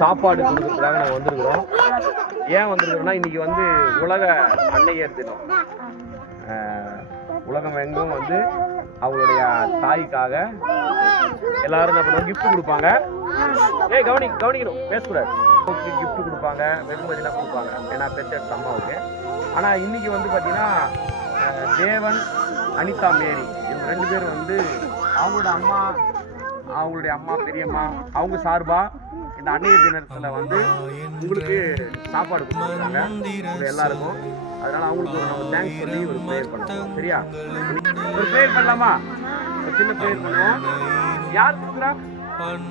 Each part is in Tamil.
சாப்பாடு கொடுக்கறதுக்காக நாங்கள் வந்திருக்கிறோம். ஏன் வந்திருக்கிறோம்னா இன்றைக்கி வந்து உலக அன்னையர் தினம். உலகம் எங்கும் வந்து அவங்களுடைய தாய்க்காக எல்லாரும் என்ன பண்ணுவாங்க, கிஃப்ட் கொடுப்பாங்க. கவனிக்கணும், பேசக்கூடாது. கிஃப்ட் கொடுப்பாங்க, வெகுமதிலாம் கொடுப்பாங்க, ஏன்னா பெற்ற அம்மாவுக்கு. ஆனால் இன்னைக்கு வந்து பார்த்தீங்கன்னா தேவன், அனிதா மேரி, இவங்க 2 பேர் வந்து அவங்களுடைய அம்மா பெரியம்மா அவங்க சார்பாக இந்த அன்னையர் தினத்தில் வந்து உங்களுக்கு சாப்பாடு கொடுத்துருக்காங்க எல்லாருக்கும். அதனால அவங்களுக்கு நம்ம தேங்க்ஸ் சொல்லி ஒரு ப்ரேயர் பண்ணுவோம். சரியா? ஒரு ப்ரேயர் பண்ணலாமா? ஒரு சின்ன ப்ரேயர் பண்ணுவோம். யார் கொடுக்குறா?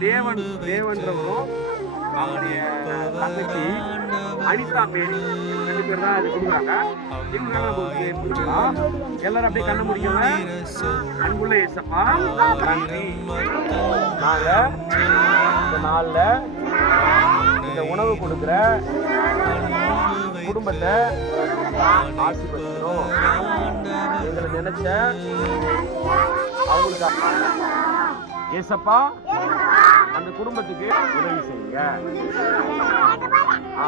தேவன்றவரும் அவங்களுடைய தங்கச்சி அனிதா மேரி 2 பேர் தான் அது கொடுக்குறாங்க. எல்லாரும் அப்படியே கண்ண முடிக்கல. அன்புள்ள இயேசப்பா, நன்றி. நாங்க இந்த நாள்ல இந்த உணவு கொடுக்குற குடும்பத்தை ஆசீர்வதிக்கிறோம். எங்களை நினைச்ச அவங்களுக்கு ஏசப்பா அந்த குடும்பத்துக்கு உதவி செய்யுங்க.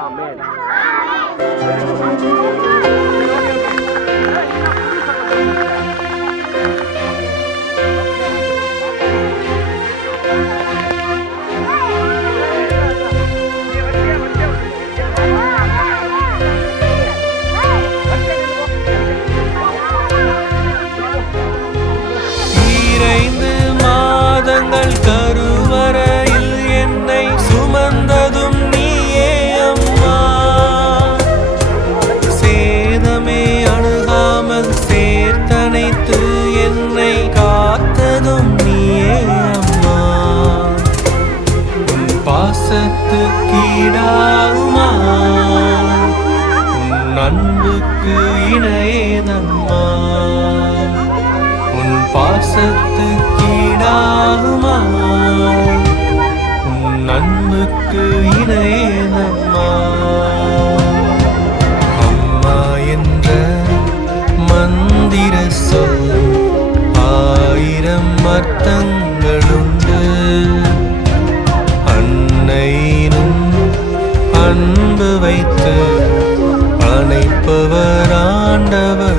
ஆமென். கருவறையில் என்னை சுமந்ததும் நீயே அம்மா. சேதமே அணுகாமல் சேர்த்தணைத்து என்னை காத்ததும் நீயே அம்மா. உன் பாசத்துக்கீடாகுமா, உன் அன்புக்கு இணையேதம்மா. உன் பாசத்துக்கீடாகுமா, உன் அன்புக்கு இணையேதம்மா. அம்மா என்ற மந்திர சொல் 1000 அர்த்தங்களுண்டு. அன்னையினும் அன்பு வைத்து அணைப்பவர் ஆண்டவர்.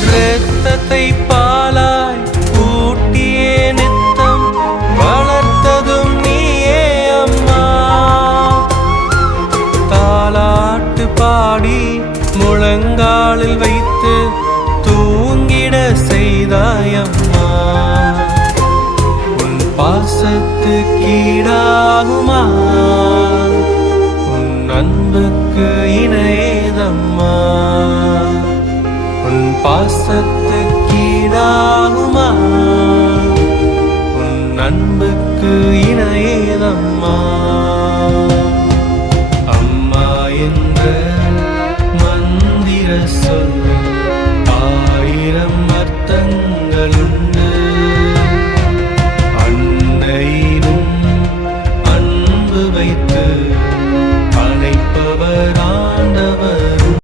இரத்தத்தை பாலாய் ஊட்டியே நித்தம் வளர்த்ததும் நீயே அம்மா. தாலாட்டு பாடி முழங்காலில் வைத்து தூங்கிட செய்தாயம்மா. உன் பாசத்துக்கீடாகுமா, உன் அன்புக்கு இணையேதம்மா. உன் பாசத்துக்கீடாகுமா, உன் அன்புக்கு இணையேதம்மா. அம்மா என்ற மந்திர சொல்